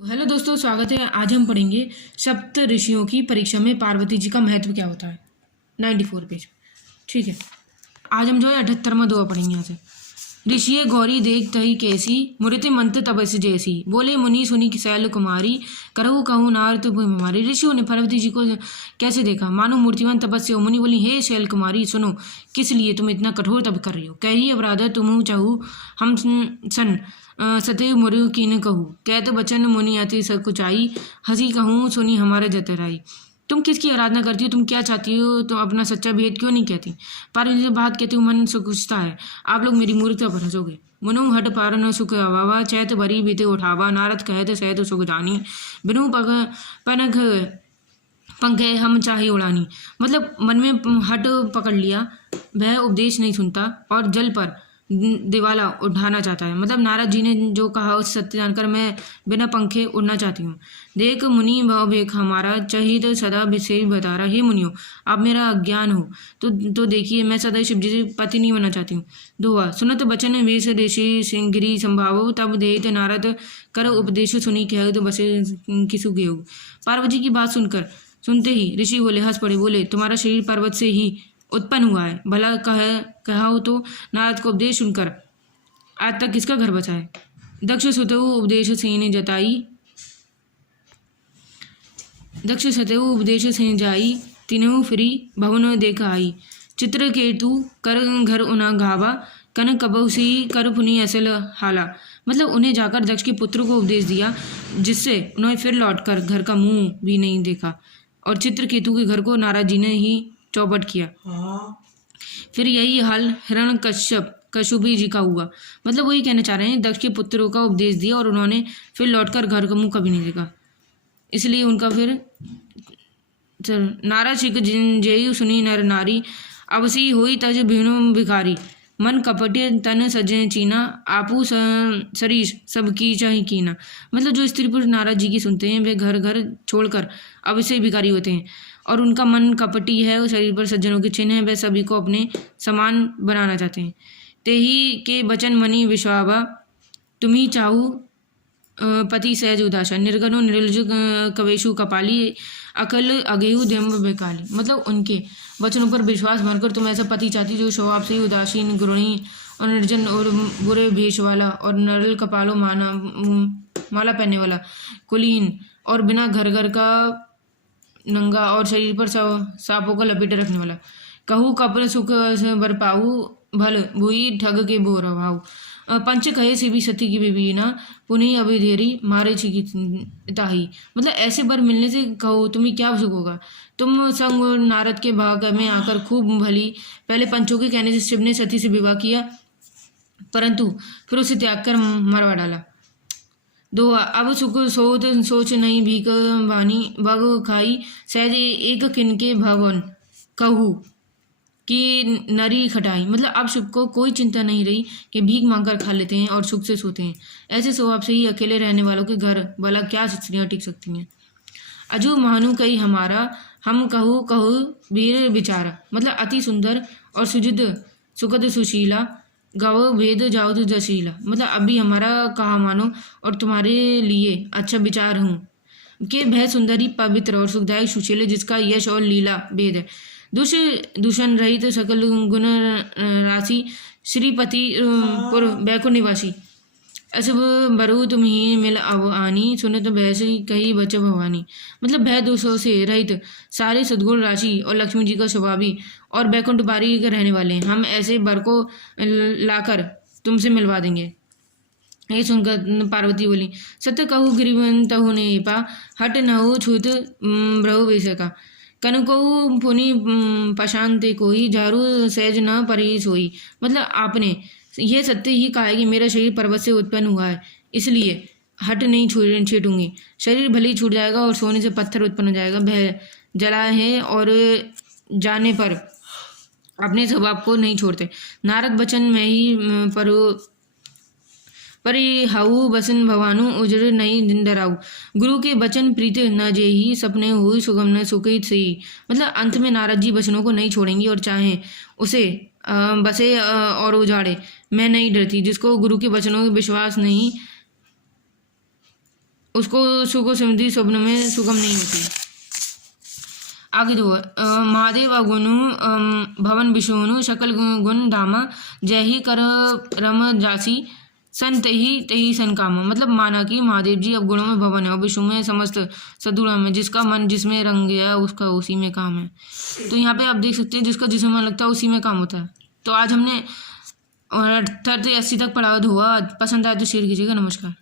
Hello दोस्तों, स्वागत है। आज हम पढ़ेंगे सप्त ऋषियों की परीक्षा में पार्वती जी का महत्व क्या होता है। 94 पेज। ठीक है, आज हम जो है 78वां दोहा पढ़ेंगे यहाँ से। ऋषिये गौरी देख तही कैसी, मुरति मंत्र तपस जैसी, बोले मुनि सुनी शैल कुमारी, करहु कहूँ नारद हमारी। ऋषियों ने पार्वती जी को कैसे देखा? मानो मूर्तिमान तपस्या हो। मुनि बोली, हे शैल कुमारी सुनो, किस लिए तुम इतना कठोर तप कर रही हो? कही अपराध तुम चाहू हम सन सतैव मुरु कीन कहू, कहत बचन मुनि अति सकुचाई, हंसी कहूँ सुनी हमारा जतराई। तुम किसकी आराधना करती हो? तुम क्या चाहती हो? तुम अपना सच्चा भेद क्यों नहीं कहती? पार्वती से बात कहती हूँ, मन सुखता है, आप लोग मेरी मूर्खता पर हंसोगे। मनु हट पारन सुख अवावा, चैत बरी बीते उठावा, नारद कहत सहत सुख जानी, बिनु पग पनख पंखे हम चाहे उड़ानी। मतलब मन में हट पकड़ लिया, वह उपदेश नहीं सुनता और जल पर दिवाला उठाना चाहता है। मतलब नारद जी ने जो कहा उस सत्य जानकर मैं बिना पंखे उड़ना चाहती हूँ। देख मुनि भव भेख हमारा, चाहिए तो सदा विषय बता रहा। हे मुनियो, आप मेरा अज्ञान हो तो देखिए, मैं सदा शिव जी से पति नहीं बनना चाहती हूँ। दोहा सुनत बचन वेश ऋषि सिंह गिरी संभावो, तब देत नारद कर उपदेश सुनी कह तो बसे किसु गेहू। पार्वती की बात सुनते ही ऋषि बोले, हंस पड़े, बोले तुम्हारा शरीर पर्वत से ही उत्पन्न हुआ है, भला कहा हो तो नारद को उपदेश सुनकर आज तक किसका घर बचा है? दक्ष सुतहु उपदेश सेन जताई, दक्ष सतहु उपदेश सेन जाई, तिन्हु फिरी भवन देख आई, चित्र केतु कर घर उना घावा, कन कबौसी कर पुनि असल हाला। मतलब उन्हें जाकर दक्ष के पुत्र को उपदेश दिया, जिससे उन्होंने फिर लौटकर घर का मुंह भी नहीं देखा, और चित्रकेतु के घर को नारद जी ने ही चौपट किया। फिर यही हाल हिरण कश्यपी जी का हुआ। मतलब वही कहना चाह रहे हैं, दक्ष के पुत्रों का उपदेश दिया और उन्होंने फिर लौटकर घर का मुंह कभी नहीं देखा, इसलिए उनका फिर नारद शिक जेयु सुनी नर नारी, अवसी हुई तज भिनु भिखारी, मन कपटे तन सजे चीना, आपू सरीश सबकी चाही कीना। मतलब जो स्त्री पुरुष नारद जी की सुनते हैं वे घर घर छोड़कर अवश्य भिखारी होते हैं, और उनका मन कपटी है, शरीर पर सज्जनों के चिन्ह है, वे सभी को अपने समान बनाना चाहते हैं। तेही के बचन मनी विश्वावा, तुम्ही चाहू पति सहज उदासा, निर्गनो निर्लज कवेशु कपाली, अकल अगेहु दम्भ बेकाली। मतलब उनके वचनों पर विश्वास भरकर तुम ऐसा पति चाहती जो स्वभाव से ही उदासीन, गुणी और निर्जन और बुरे भेष वाला, और नरल कपालों माला पहनने वाला, कुलीन और बिना घर घर का नंगा, और शरीर पर सांपों का लपेटे रखने वाला। कहू कपर सुख बर पाऊ, भल भूई ठग के बोर भाऊ, पंच कहे से भी सती की बेबीना, पुनः अभिधेरी मारे छिकी ताही। मतलब ऐसे बर मिलने से कहो तुम्हें क्या सुख होगा? तुम संग नारद के भाग में आकर खूब भली। पहले पंचों के कहने से शिव ने सती से विवाह किया, परंतु फिर उसे त्याग कर मरवा डाला। दोहा अब सुख सोच सोच नहीं भीख बानी, भग खाई सहज एक किनके भवन, कहू कि नरी खटाई। मतलब अब शिव को कोई चिंता नहीं रही कि भीख मांगकर खा लेते हैं और सुख से सोते हैं। ऐसे स्वभाव से ही अकेले रहने वालों के घर भला क्या स्त्रियां टिक सकती हैं? अजू महानु कही हमारा, हम कहू कहू वीर विचारा। मतलब अति सुंदर और सुजिद सुखद सुशीला, गव वेद जाओ तो जशीला। मतलब अभी हमारा कहा मानो और तुम्हारे लिए अच्छा विचार हूँ कि भय सुंदरी पवित्र और सुखदायक सुशीले, जिसका यश और लीला भेद है, दूषण रहित सकल गुण राशि, श्रीपति पुर बैकुंठ निवासी, असब बरु तुम्ही मिल आनी, सुनत भैस कही बच भवानी। मतलब भय दोषों से रहित सारे सद्गुण राशि और लक्ष्मी जी का स्वभावी और बैकुंठ बारी के रहने वाले हैं। हम ऐसे बर को लाकर तुमसे मिलवा देंगे। ये सुनकर पार्वती बोली, सत्य कहू गिरिवंत ने पा, हट नहु छूत ब्रहु बेसका, कनको पुनि पशांते कोई, झारू सहज न परी सोई। मतलब आपने यह सत्य ही कहा है कि मेरा शरीर पर्वत से उत्पन्न हुआ है, इसलिए हट नहीं छीटूंगी। शरीर भले ही छूट जाएगा और सोने से पत्थर उत्पन्न हो जाएगा। भय जला है और जाने पर अपने स्वभाव को नहीं छोड़ते। नारद बचन में ही परि हाउ बसन भवानु, उजड़ नहीं दिन डराऊ। गुरु के बचन प्रीत न जेही, सपने हुई सुगम न सुखित सही। मतलब अंत में नारद जी बचनों को नहीं छोड़ेंगी और चाहे उसे बसे और उजाड़े, मैं नहीं डरती। जिसको गुरु के वचनों में विश्वास नहीं उसको सुख समृद्धि स्वप्न में सुगम नहीं होती। आगे दो महादेव अगुनु भवन विष्णु सकल गुण धामा जय ही कर रम जासी सन तही सन कामा। मतलब माना कि महादेव जी अवगुणों में भवन है और विष्णु में समस्त सदगुणों में, जिसका मन जिसमें रंग गया उसका उसी में काम है। तो यहाँ पे आप देख सकते हैं जिसका जिसमें मन लगता है उसी में काम होता है। तो आज हमने 30 से 80 तक पढ़ा हुआ। पसंद आए तो शेयर कीजिएगा। नमस्कार।